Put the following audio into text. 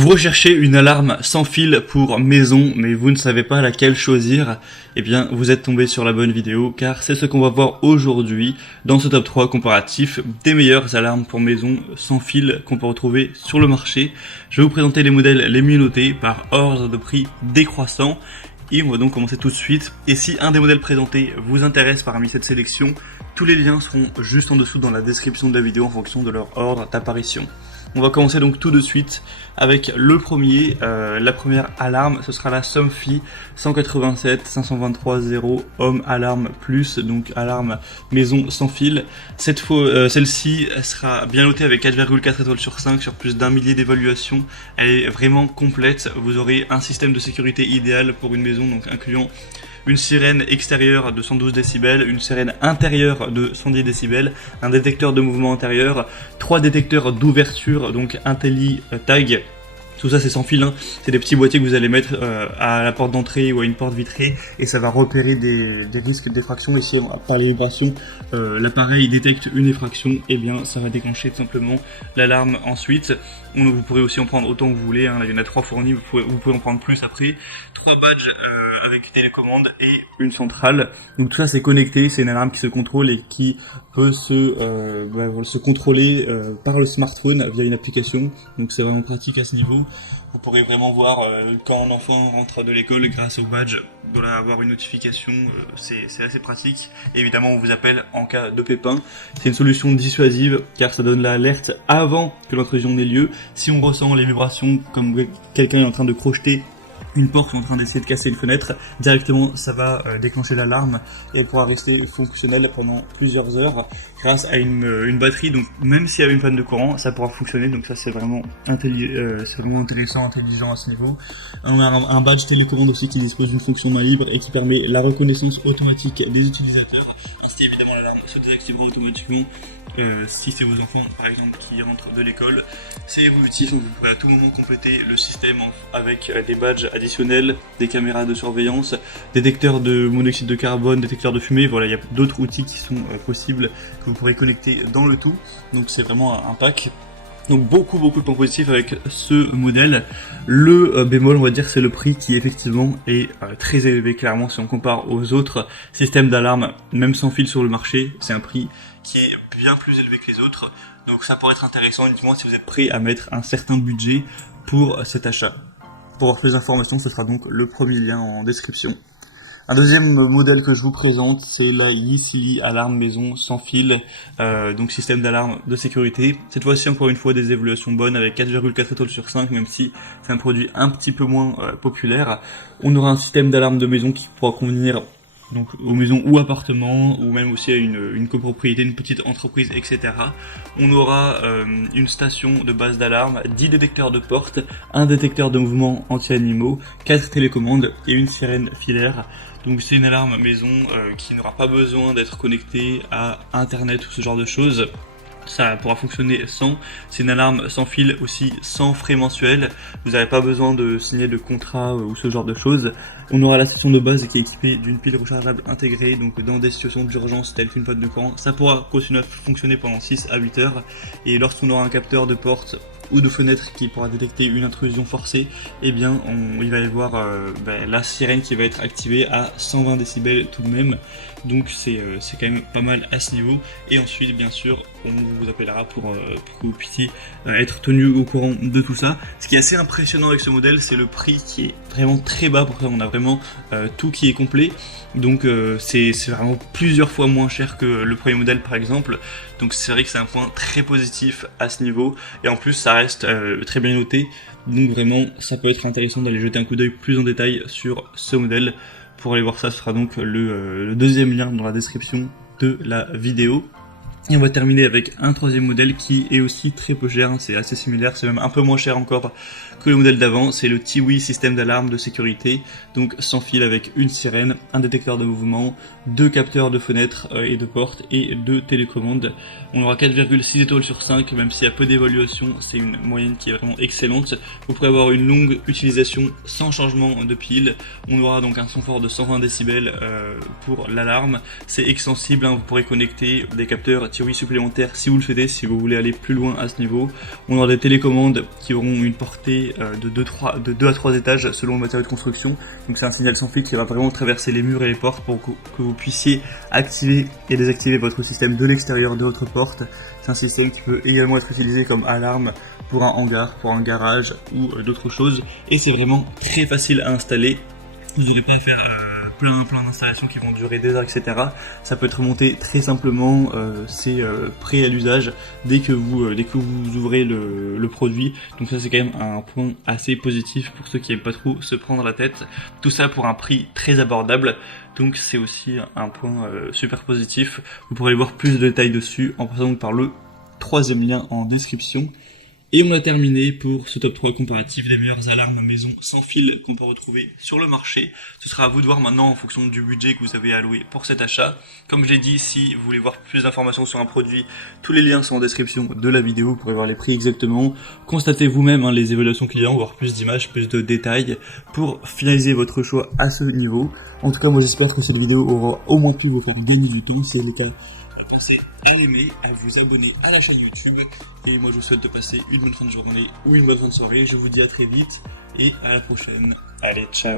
Vous recherchez une alarme sans fil pour maison, mais vous ne savez pas laquelle choisir? Eh bien, vous êtes tombé sur la bonne vidéo, car c'est ce qu'on va voir aujourd'hui dans ce top 3 comparatif des meilleures alarmes pour maison sans fil qu'on peut retrouver sur le marché. Je vais vous présenter les modèles les mieux notés par ordre de prix décroissant. Et on va donc commencer tout de suite. Et si un des modèles présentés vous intéresse parmi cette sélection, tous les liens seront juste en dessous dans la description de la vidéo en fonction de leur ordre d'apparition. On va commencer donc tout de suite avec le premier, la première alarme, ce sera la Somfy 187 523 0 Home Alarm Plus, donc alarme maison sans fil. Cette fois, celle-ci sera bien notée avec 4,4 étoiles sur 5 sur plus d'un millier d'évaluations. Elle est vraiment complète, vous aurez un système de sécurité idéal pour une maison, donc incluant une sirène extérieure de 112 décibels, une sirène intérieure de 110 décibels, un détecteur de mouvement intérieur, 3 détecteurs d'ouverture, donc IntelliTag. Tout ça c'est sans fil, hein. C'est des petits boîtiers que vous allez mettre à la porte d'entrée ou à une porte vitrée et ça va repérer des risques d'effraction. Et si par les vibrations l'appareil détecte une effraction, et bien ça va déclencher tout simplement l'alarme ensuite. Vous pourrez aussi en prendre autant que vous voulez, hein. Là, il y en a 3 fournis, vous pouvez en prendre plus après. 3 badges avec télécommande et une centrale. Donc tout ça c'est connecté, c'est une alarme qui se contrôle et qui peut se contrôler par le smartphone via une application. Donc c'est vraiment pratique à ce niveau. Vous pourrez vraiment voir quand un enfant rentre de l'école grâce au badge, il doit avoir une notification, c'est assez pratique. Et évidemment on vous appelle en cas de pépin. C'est une solution dissuasive car ça donne l'alerte avant que l'intrusion n'ait lieu. Si on ressent les vibrations comme quelqu'un est en train de crocheter une porte ou en train d'essayer de casser une fenêtre, directement ça va déclencher l'alarme et elle pourra rester fonctionnelle pendant plusieurs heures grâce à une batterie. Donc même s'il y a une panne de courant, ça pourra fonctionner. Donc ça c'est vraiment intéressant, intelligent à ce niveau. On a un badge télécommande aussi qui dispose d'une fonction main libre et qui permet la reconnaissance automatique des utilisateurs. Ainsi évidemment l'alarme se désactivera automatiquement si c'est vos enfants par exemple qui rentrent de l'école. C'est évolutif, donc vous pourrez à tout moment compléter le système avec des badges additionnels, des caméras de surveillance, détecteurs de monoxyde de carbone, détecteurs de fumée. Voilà, il y a d'autres outils qui sont possibles que vous pourrez connecter dans le tout. Donc c'est vraiment un pack. Donc beaucoup de points positifs avec ce modèle. Le bémol, on va dire, c'est le prix qui effectivement est très élevé. Clairement, si on compare aux autres systèmes d'alarme, même sans fil sur le marché, c'est un prix qui est bien plus élevé que les autres. Donc ça pourrait être intéressant uniquement si vous êtes prêt à mettre un certain budget pour cet achat. Pour avoir plus d'informations, ce sera donc le premier lien en description. Un deuxième modèle que je vous présente, c'est la Yesili alarme maison sans fil, donc système d'alarme de sécurité. Cette fois-ci, encore une fois, des évaluations bonnes avec 4,4 étoiles sur 5, même si c'est un produit un petit peu moins populaire. On aura un système d'alarme de maison qui pourra convenir donc aux maisons ou appartements, ou même aussi à une copropriété, une petite entreprise, etc. On aura une station de base d'alarme, 10 détecteurs de porte, un détecteur de mouvement anti-animaux, 4 télécommandes et une sirène filaire. Donc c'est une alarme maison qui n'aura pas besoin d'être connectée à internet ou ce genre de choses. Ça pourra fonctionner sans. C'est une alarme sans fil aussi, sans frais mensuels. Vous n'avez pas besoin de signer de contrat ou ce genre de choses. On aura la station de base qui est équipée d'une pile rechargeable intégrée, donc dans des situations d'urgence telles qu'une panne de courant, ça pourra continuer à fonctionner pendant 6 à 8 heures. Et lorsqu'on aura un capteur de porte ou de fenêtre qui pourra détecter une intrusion forcée, eh bien il va y avoir la sirène qui va être activée à 120 décibels tout de même. Donc c'est quand même pas mal à ce niveau. Et ensuite bien sûr on vous appellera pour que vous puissiez être tenu au courant de tout ça. Ce qui est assez impressionnant avec ce modèle, c'est le prix qui est vraiment très bas. Pour ça on a vraiment tout qui est complet. Donc c'est vraiment plusieurs fois moins cher que le premier modèle par exemple. Donc c'est vrai que c'est un point très positif à ce niveau. Et en plus ça reste très bien noté. Donc vraiment ça peut être intéressant d'aller jeter un coup d'œil plus en détail sur ce modèle. Pour aller voir ça, ce sera donc le deuxième lien dans la description de la vidéo. Et on va terminer avec un troisième modèle qui est aussi très peu cher, hein, c'est assez similaire, c'est même un peu moins cher encore que le modèle d'avant. C'est le Tiwi système d'alarme de sécurité, donc sans fil avec une sirène, un détecteur de mouvement, 2 capteurs de fenêtres et de portes et 2 télécommandes. On aura 4,6 étoiles sur 5, même s'il y a peu d'évaluation, c'est une moyenne qui est vraiment excellente. Vous pourrez avoir une longue utilisation sans changement de pile. On aura donc un son fort de 120 décibels pour l'alarme. C'est extensible, hein, vous pourrez connecter des capteurs petit oui supplémentaire si vous le souhaitez, si vous voulez aller plus loin à ce niveau. On aura des télécommandes qui auront une portée de 2 à 3 étages selon le matériau de construction. Donc c'est un signal sans fil qui va vraiment traverser les murs et les portes pour que vous puissiez activer et désactiver votre système de l'extérieur de votre porte. C'est un système qui peut également être utilisé comme alarme pour un hangar, pour un garage ou d'autres choses. Et c'est vraiment très facile à installer. Vous n'aurez pas à faire plein d'installations qui vont durer des heures, etc. Ça peut être monté très simplement, c'est prêt à l'usage dès que vous ouvrez le produit. Donc ça c'est quand même un point assez positif pour ceux qui n'aiment pas trop se prendre la tête. Tout ça pour un prix très abordable. Donc c'est aussi un point super positif. Vous pourrez voir plus de détails dessus en passant par le 3e lien en description. Et on a terminé pour ce top 3 comparatif des meilleures alarmes maison sans fil qu'on peut retrouver sur le marché. Ce sera à vous de voir maintenant en fonction du budget que vous avez alloué pour cet achat. Comme je l'ai dit, si vous voulez voir plus d'informations sur un produit, tous les liens sont en description de la vidéo, vous pourrez voir les prix exactement. Constatez vous-même les évaluations clients, voir plus d'images, plus de détails pour finaliser votre choix à ce niveau. En tout cas, moi j'espère que cette vidéo aura au moins pu vous faire gagner du temps, si c'est le cas. Pensez à aimer, à vous abonner à la chaîne YouTube. Et moi je vous souhaite de passer une bonne fin de journée ou une bonne fin de soirée. Je vous dis à très vite et à la prochaine. Allez, ciao.